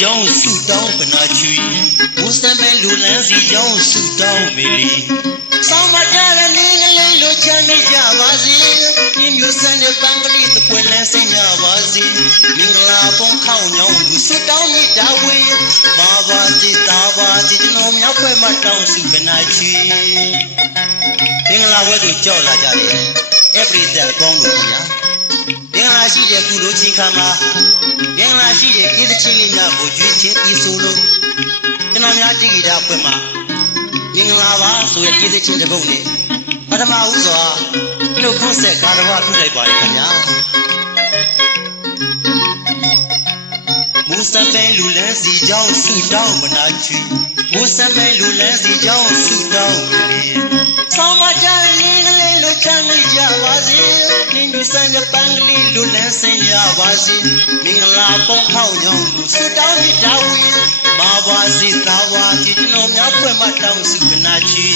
ကြောင်းဆုတောင်းပနာချွေမုစတမဲလူလန်းစီကြောင်းဆုတောင်းမေလီဆောင်းမကြရနေကလေးလိုချမ်းမြေကြပါစေမြင်းမျိုးစံတဲ့ပန်းကလေးသပွင့်လန်းစင်ကြပါစေမင်္ဂလာပုံခေါင်းညောင်းလူဆုတောင်းမိတာဝေမာပါစီတာပါစီကျွန်တော်မြောက်ခွဲမှာတောင်းဆုပနာချွေမင်္ဂလာဝဲတို့ကြောက်လာကြတယ်အဲ့ပရိသတ်အကောင်းတို့ခင်ဗျာမ င်္ဂလာရှိတဲ့ကုလိုချင်းခါမှာမင်္ဂလာရှိတဲ့ကိစ္စချင်းလေးများကိုကြွေးချင်းပြီးဆိုလို့ကျွန်တော်များတိဂိတာအဖွဲ့မှာမင်္ဂလာပါဆိုတဲ့ကိစ္စချင်းတစ်ပုဒ်နဲ့ပထမဦးစွာနှုတ်ခွန်းဆက်ကာရဝပြုလိုက်ပါရခင်ဗျာမူစမဲလူလန်းစီကြောင်းဆူတောင်းမနာချီမူစမဲလူလန်းစီကြောင်းဆူတောင်းမလီဆောင်းမကြ စံတဲ့ပန်းကလေးလူလန်းစင်ကြပါစေမင်္ဂလာပေါင်းခေါင်းညောင်းလူဆူတောင်းမြတာဝေမာပါစီသာဝါဒီကျွန်တော်များဖွဲ့မှတောင်းစုကနာချီ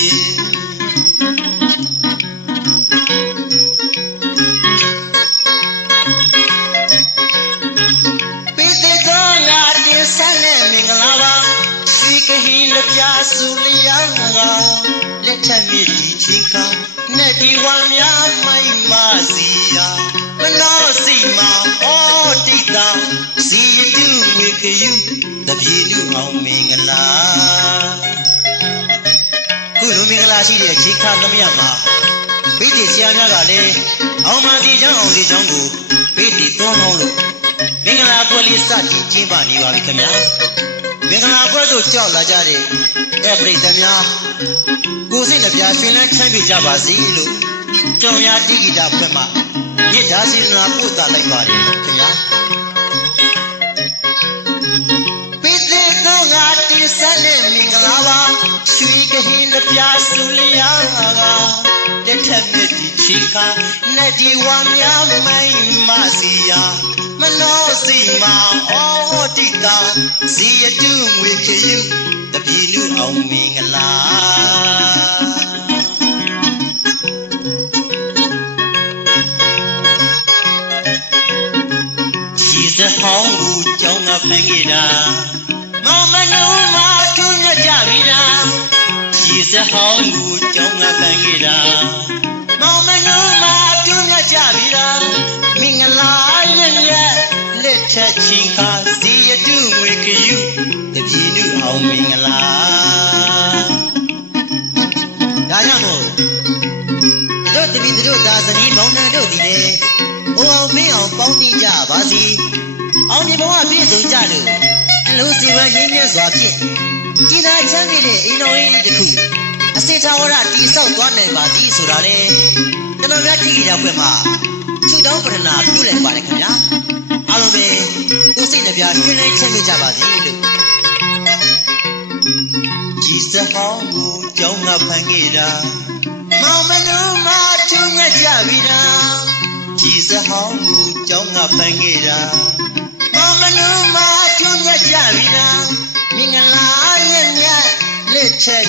ပိသေသောငါတင်ဆက်နဲ့မင်္ဂလာပါစီကဟင်းလက်ပြဆူလျာငါလက်ထက်မြည်ဒီချင်းကနဲ့ဒီဝမ်းများမိုက်မ စီယာမနောစီမဩတိတာစီယတုဝေကယုတပြေလူအောင်မင်္ဂလာခုလိုမင်္ဂလာရှိတဲ့ချင်းခါသမယမှာဘိတိဆရာများကလည်းအောင်မစီချောင်းအောင်စီချောင်းကိုဘိတိသွန်းဟောင်းလို့မင်္ဂလာပွဲလေးစတင်ကျင်းပနေပါပြီခင်ဗျာမင်္ဂလာပွဲသို့ကြောက်လာကြတဲ့အဲ့ပရိသတ်များကိုယ်စိတ်နှပြရှင်လန်းချမ်းပြေကြပါစေလို့ ကြောင်ရတိဂိတာဖွဲ့မှမြစ်တာစေနာပို့တာလိုက်ပါတယ်ခင်ဗျာပိသေသောငါတိဆက်နဲ့မင်္ဂလာပါရွှေကဟင်းနှပြဆူလျာကလက်ထက်မြစ်ဒီချီခါနဲ့ဒီဝါများမိုင်းမစီယာမနောစီမာဩတိတာဇီယတုငွေခေယုတပြီလူအောင်မင်္ဂလာ ရှိစဟောင်းကိုကြောင်းကဖန်ခဲ့တာမောင်မနုမထုံးရကြပြီလားရှိစဟောင်းကိုကြောင်းကဖန်ခဲ့တာမောင်မနုမထုံးရကြပြီလားမင်္ဂလာရဲ့ရဲ့လက်ထက်ချင်းခါစီရတုငွေကယူတပြေနုအောင်မင်္ဂလာဒါကြောင့်မို့တို့တပီတို့သာသနီမောင်နှံတို့ဒီလေ။အိုအောင်မင်းအောင်ပေါင်းတိကြပါစီ။ အောင်မြေဘဝပြည့်စုံကြလို့အလုံးစီဝါရင်းမြတ်စွာဖြင့်ကြည်သာချမ်းမြေတဲ့အိမ်တော်ရင်းတစ်ခုအစစ်ထာဝရတိဆောက်သွားနိုင်ပါသည်ဆိုတာလေကျွန်တော်များကြည့်ကြတဲ့ဘက်မှာချူတောင်းပရဏာပြုလိုက်ပါလေခင်ဗျာ။အားလုံးပဲကိုယ်စိတ်နှပြရှင်နိုင်ချမ်းမြေကြပါစေလို့ကြည်စဟောင်းကိုကြောင်းငါဖန်ခဲ့တာမောင်မနုမထုံးငတ်ကြပြီလားကြည်စဟောင်းကိုကြောင်းငါပန်းခဲ့တာ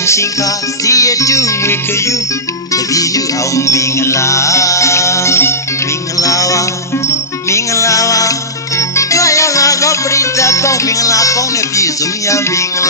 လက်ချက်ချင်းကစီရတုငွေကယူတပီနုအောင်မင်္ဂလာမင်္ဂလာပါမင်္ဂလာပါကြွရလာသောပရိသတ်ပေါင်းမင်္ဂလာပေါင်းနဲ့ပြည့်စုံရမင်္ဂလာပါမင်္ဂ